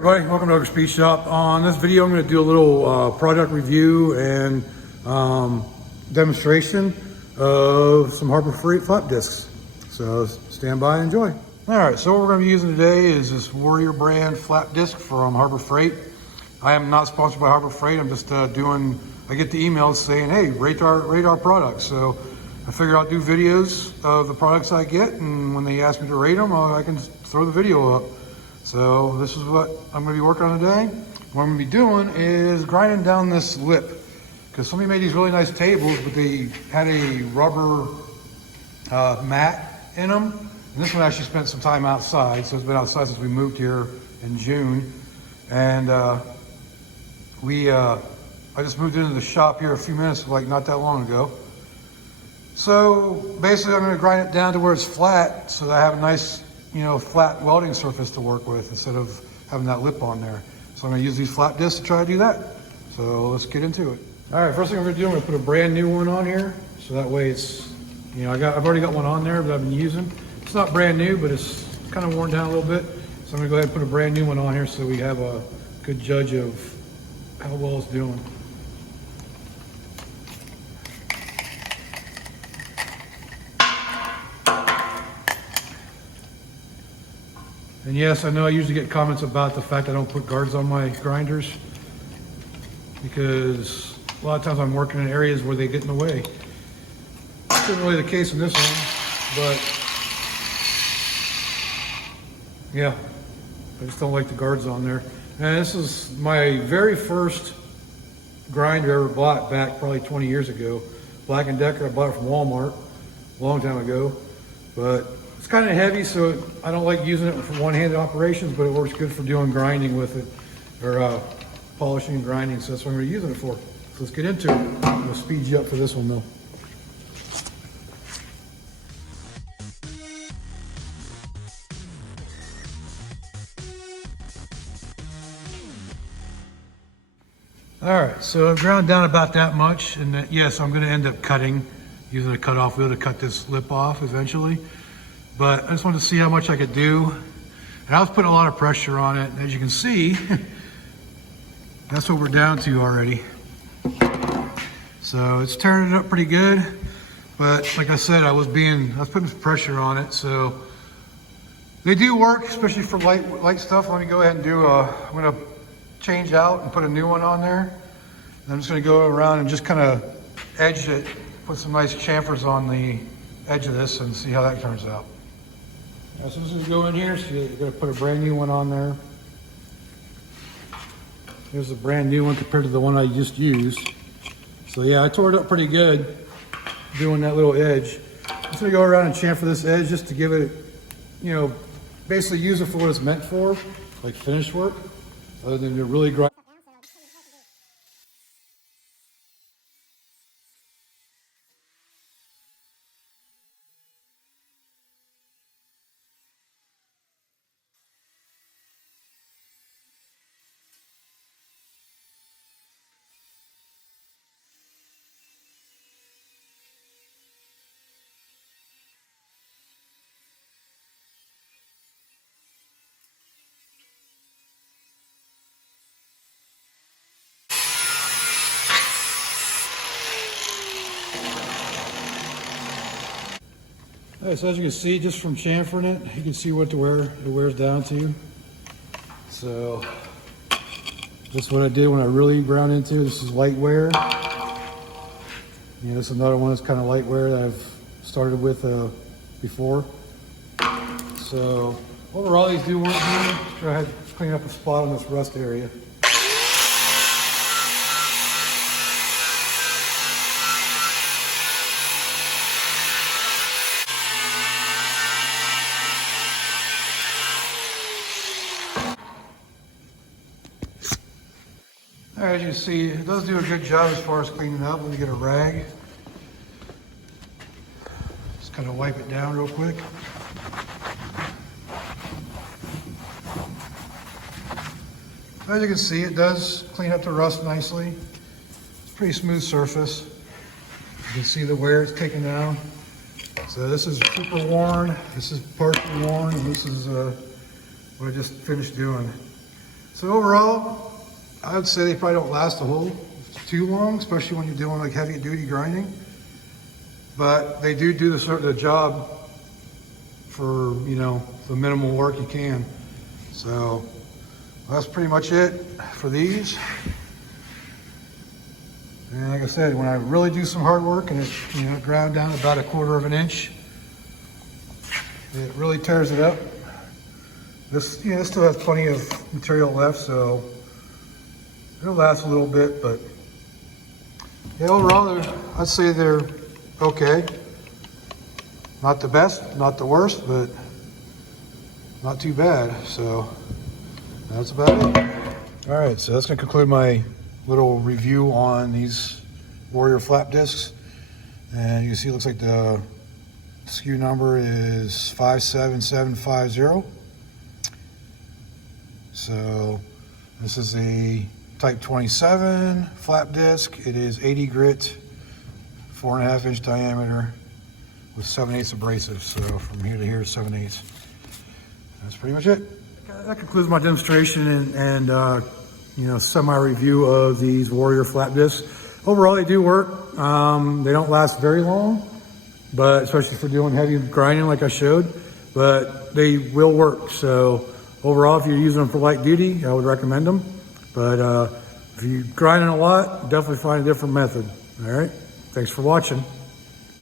Everybody, welcome to Ogre Speed Shop. On this video, I'm going to do a little product review and demonstration of some Harbor Freight flap discs. So stand by and enjoy. All right, so what we're going to be using today is this Warrior brand flap disc from Harbor Freight. I am not sponsored by Harbor Freight. I'm just I get the emails saying, hey, rate our products. So I figure I'll do videos of the products I get, and when they ask me to rate them, I can throw the video up. So this is what I'm going to be working on today. What I'm going to be doing is grinding down this lip, because somebody made these really nice tables, but they had a rubber mat in them. And this one actually spent some time outside, so it's been outside since we moved here in June. And I just moved into the shop here a few minutes, like not that long ago. So basically I'm going to grind it down to where it's flat, so that I have a nice, flat welding surface to work with instead of having that lip on there. So I'm going to use these flap discs to try to do that. So let's get into it. All right, first thing I'm going to do, I'm going to put a brand new one on here. So that way it's, I've already got one on there that I've been using. It's not brand new, but it's kind of worn down a little bit. So I'm going to go ahead and put a brand new one on here so we have a good judge of how well it's doing. And yes, I know I usually get comments about the fact I don't put guards on my grinders, because a lot of times I'm working in areas where they get in the way. It's not really the case in this one, but yeah, I just don't like the guards on there. And this is my very first grinder I ever bought back probably 20 years ago. Black & Decker, I bought it from Walmart a long time ago, but it's kind of heavy, so I don't like using it for one-handed operations, but it works good for doing grinding with it, or polishing and grinding, so that's what I'm going to be using it for. So let's get into it. I'm going to speed you up for this one though. All right, so I've ground down about that much, and yes, I'm going to end up using a cut-off wheel to cut this lip off eventually. But I just wanted to see how much I could do. And I was putting a lot of pressure on it. And as you can see, that's what we're down to already. So it's turning it up pretty good. But like I said, I was putting some pressure on it. So they do work, especially for light stuff. Let me go ahead and I'm gonna change out and put a new one on there. And I'm just gonna go around and just kind of edge it, put some nice chamfers on the edge of this and see how that turns out. So this is go in here, so you're going to put a brand new one on there. Here's a brand new one compared to the one I just used. So yeah, I tore it up pretty good doing that little edge. I'm just going to go around and chamfer this edge just to give it, basically use it for what it's meant for, like finish work, other than to really grind. Alright, so as you can see, just from chamfering it, you can see what it wears down to. So this is what I did when I really ground into it. This is light wear. This is another one that's kind of light wear that I've started with before. So overall, these do work good. Go ahead and clean up a spot on this rust area. All right, as you can see, it does do a good job as far as cleaning up. Let me get a rag. Just kind of wipe it down real quick. As you can see, it does clean up the rust nicely. It's a pretty smooth surface. You can see the wear it's taken down. So this is super worn, this is partially worn, and this is what I just finished doing. So overall, I would say they probably don't last a whole too long, especially when you're doing like heavy duty grinding. But they do the job for, you know, the minimal work you can. So that's pretty much it for these. And like I said, when I really do some hard work and it, you know, ground down about 1/4 of an inch, it really tears it up. This, you know, this still has plenty of material left, so it'll last a little bit. But yeah, overall, I'd say they're okay. Not the best, not the worst, but not too bad. So that's about it. All right, so that's gonna conclude my little review on these Warrior flap discs. And you can see it looks like the SKU number is 57750. So this is a Type 27 flap disc. It is 80 grit, 4.5 inch diameter with 7/8 abrasive. So from here to here, 7/8. That's pretty much it. That concludes my demonstration and you know, semi-review of these Warrior flap discs. Overall, they do work. They don't last very long, but especially for doing heavy grinding like I showed, but they will work. So overall, if you're using them for light duty, I would recommend them. But if you're grinding a lot, definitely find a different method. All right, thanks for watching.